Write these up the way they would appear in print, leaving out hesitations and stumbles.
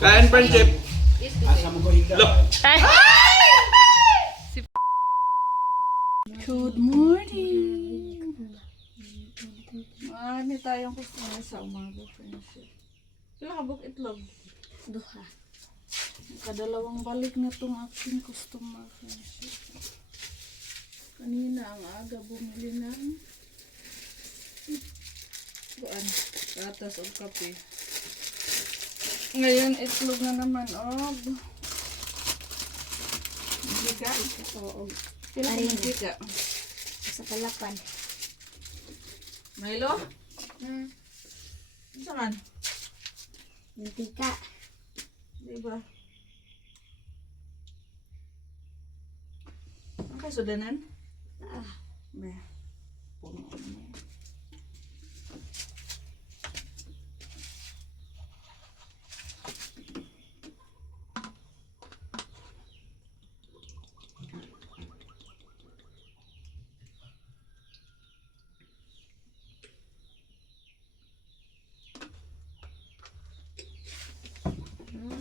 Kain friendship. Look. Good morning! Marami tayong customer sa umaga, friendship. Sila kabuk itlog? Duha. Kadalawang balik na tong aking customer, friendship. Kanina ang aga bumili ng kuan, gatas o kape. Ngayon itlog na naman, oh. Biga. Oo. Sila Ayun. biga. Sa palapan. Milo? Saan? Mantika. Diba? Ang kasudanan? May. Puno mo.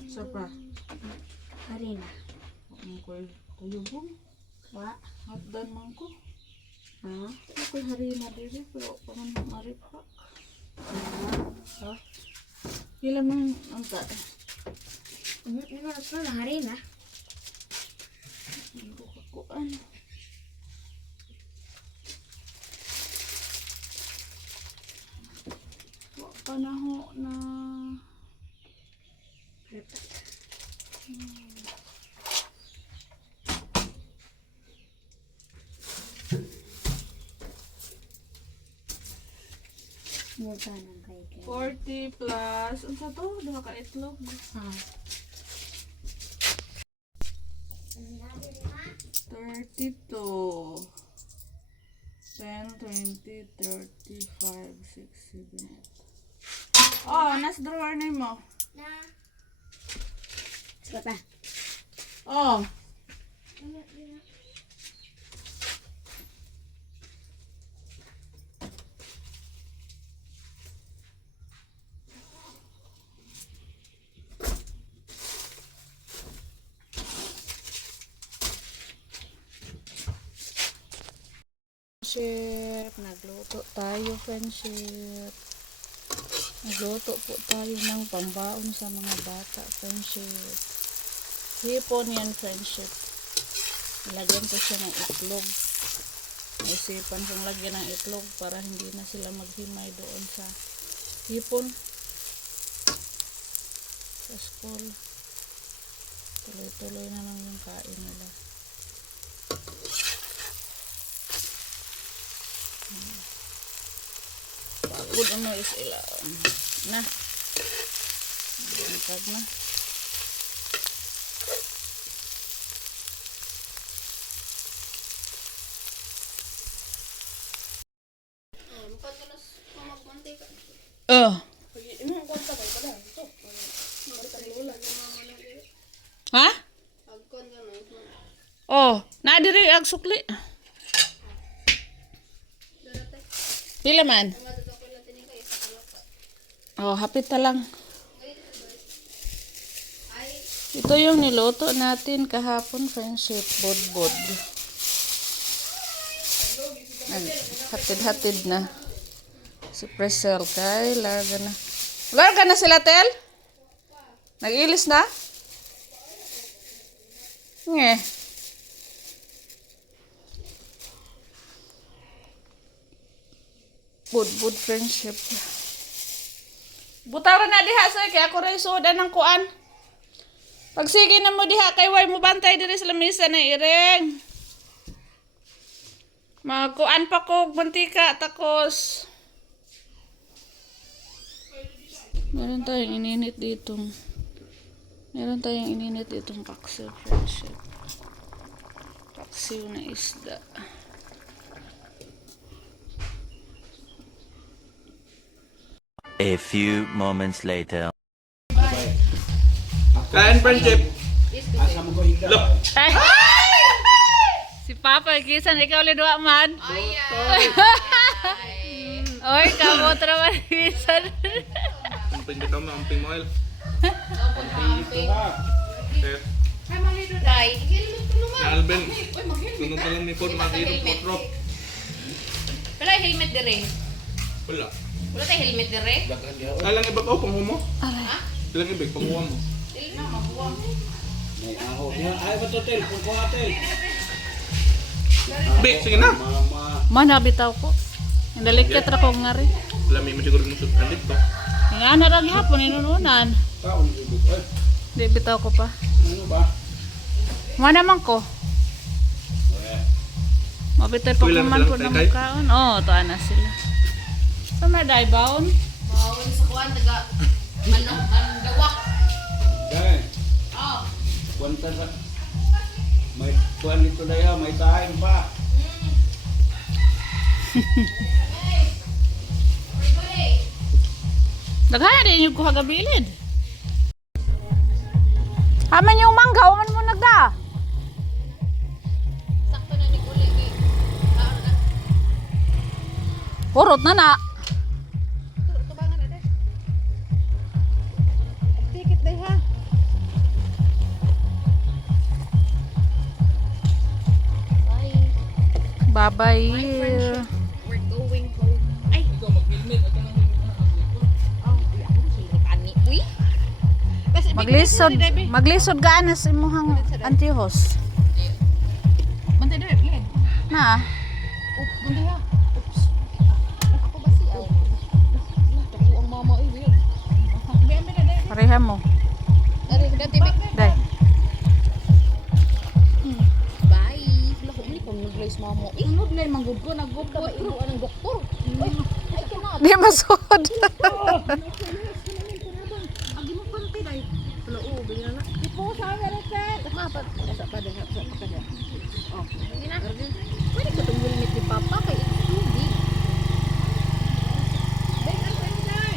Isa pa. Harina. Ang ko'y tuyubong. Wa. Hatdan man ko. Ha? Ako'y harina dili pero paman maripa. So? Hila man ang ta. Ano na harina? Hindi ko kakuan. Wa pa na ho na. Muga ng kay 40 plus. Ang sa to? Duha ka itlog. Ha? 32 10, 20, 35, 6, 7, 8. Oh, nasa drawer na mo. Sige pa. Oh. Friendship, nagluto tayo, friendship. Nagluto po tayo ng pambaon sa mga bata, friendship. Hipon yan, friendship. Lagyan ko siya ng itlog. Naisipan kong lagyan ng itlog para hindi na sila maghimay doon sa hipon. Sa school. Tuloy-tuloy na lang yung kain nila. Pagod ano is ila. Na. Bantag na. Ha? Oh, na diri ag sukli. Pila man? Oh, hapit ta lang. Ito yung niluto natin kahapon, friendship, bodbod. Hatid-hatid na. Si Presel kay larga na. Larga na sila, Tel? Nag-ilis na? Nge. Budbud friendship. Butara na diha sir kay ako ray soda ng kuan. Pagsige na mo diha kay way mo bantay diri sa lamisa na ireng. Magkuan pa ko mantika takos. Meron tayong ininit dito. Meron tayong ininit ditong paksiw friendship. Paksiw na isda. A few moments later. Kain friendship. Look. Ay. Si Papa, kisan ikaw ulit doa man. Oy, kabot ra man kisan. Amping kita mo, amping mo. Alvin. Tunod pa lang ni Pod makita potro. Wala yung helmet dire. Wala. Wala tayong helmet dire. Alang ibag ko pang humo. Aray. Ilang ibig pang huwam mo. Dili na mabuwang. May aho. Yan, ay ba to, Tel? Kung ko, Tel. Big, sige na. Mama. Manabitaw ko. Indalikit ra ko nga rin. Lami mo siguro mo sulit ba? Nga na ra gihapon inununan. Kaon, ibig. Ay, Di bitaw ko pa. ano ba? Mo naman ko. Eh, Mabitoy pa Kulang kuman lang po ng kay- mukhaon. Oo, tuwa na sila. Saan na dahi baon? Bawal sa kuwan taga manok ang dawak. dahil, Oh. kwanta sa... May kuwan dito na yan, may tahin pa. Daghana din yung kuha gabilid. Haman yung mangga, man mo nagda. Sakto na ni Kuli ni. Na. Purot na na. Tubangan na deh. Tikit deh ha. Bye. Bye-bye. We're going home. Ay. Ikaw mag-helmet at nang Oh, ako helmet ani. Uy. Maglisod gaan sa imuhang antihos. Bantay deh, lihat. Na. Bantay ha. Oops. Ako ba si Al? Naku ang mama ay weird. Biyan na deh. Pareha mo. Ari, dati big. Day. Bye. Lako ni kung nag-lace mama. Inod na manggod ko, naggod ka ba inuan ng doktor? Ay kana. Di masod. Agi mo pantay dai. Wala o, bigyan na. Ipo sa akin set. Mapat. Sa pada sa pada. Oh, hindi na. Pwede ko tong helmet ni Papa kay hindi.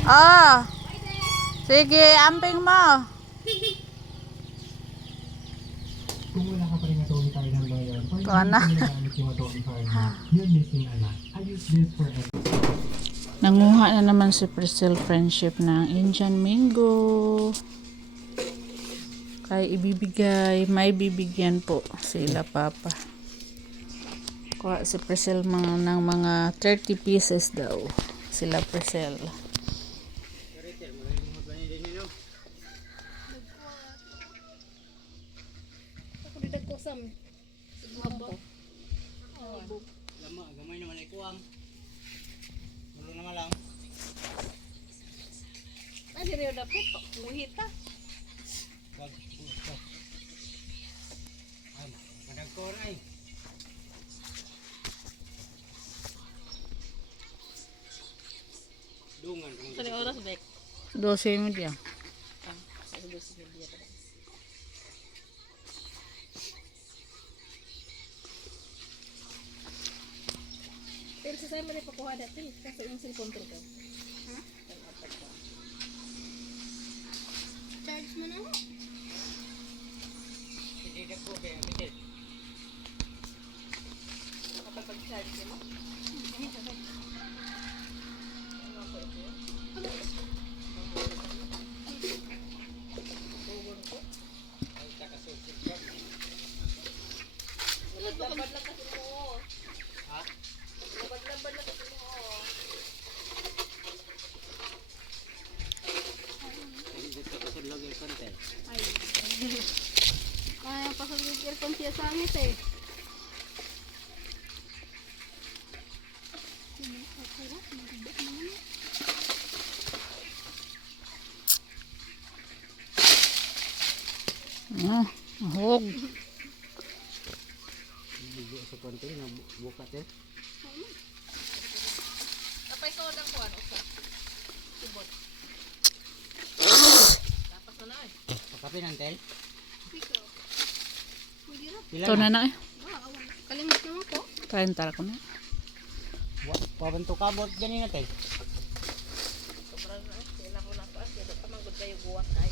Ah. Sige, amping mo. Kung wala ka pa rin natulog tayo ng ngayon, pwede Tuwa na. mo ginagamit yung atong card mo. You're missing a lot. I use this for everything. Nanguha na naman si Priscilla Friendship ng Indian mango. Kaya ibibigay, may bibigyan po sila Papa. Kuha si Priscilla ng mga 30 pieces daw. Sila Priscilla. Lama, gamay naman ay kuwang. Mulo naman lang. Ay, di rin dapat. Muhita. Kadagkor ay. Dungan. Sa oras, Bek. 12 mo diyan. Pero sa sayo mo rin pakuha dati. Kasi yung cellphone ko. Charge mo na mo. Hindi ko kaya bitin. Kapag-charge mo. Labad lang kasi mo. Ha? Labad lang kasi mo. Hindi ko kasulog yung konti. Kaya pasagot aircon siya sa amin eh. Ah, hog. Hindi sa konti na bukat eh. Kapay soda ko ano sa subot. Tapos na eh. Pakapi ng tel. Ito na na eh. Kalimut naman ko. Kain tara ko na. Pabanto kabot ganyan na tel. Sobrang na. Kailangan ko na pa. Kaya tamang good kayo buwak tayo.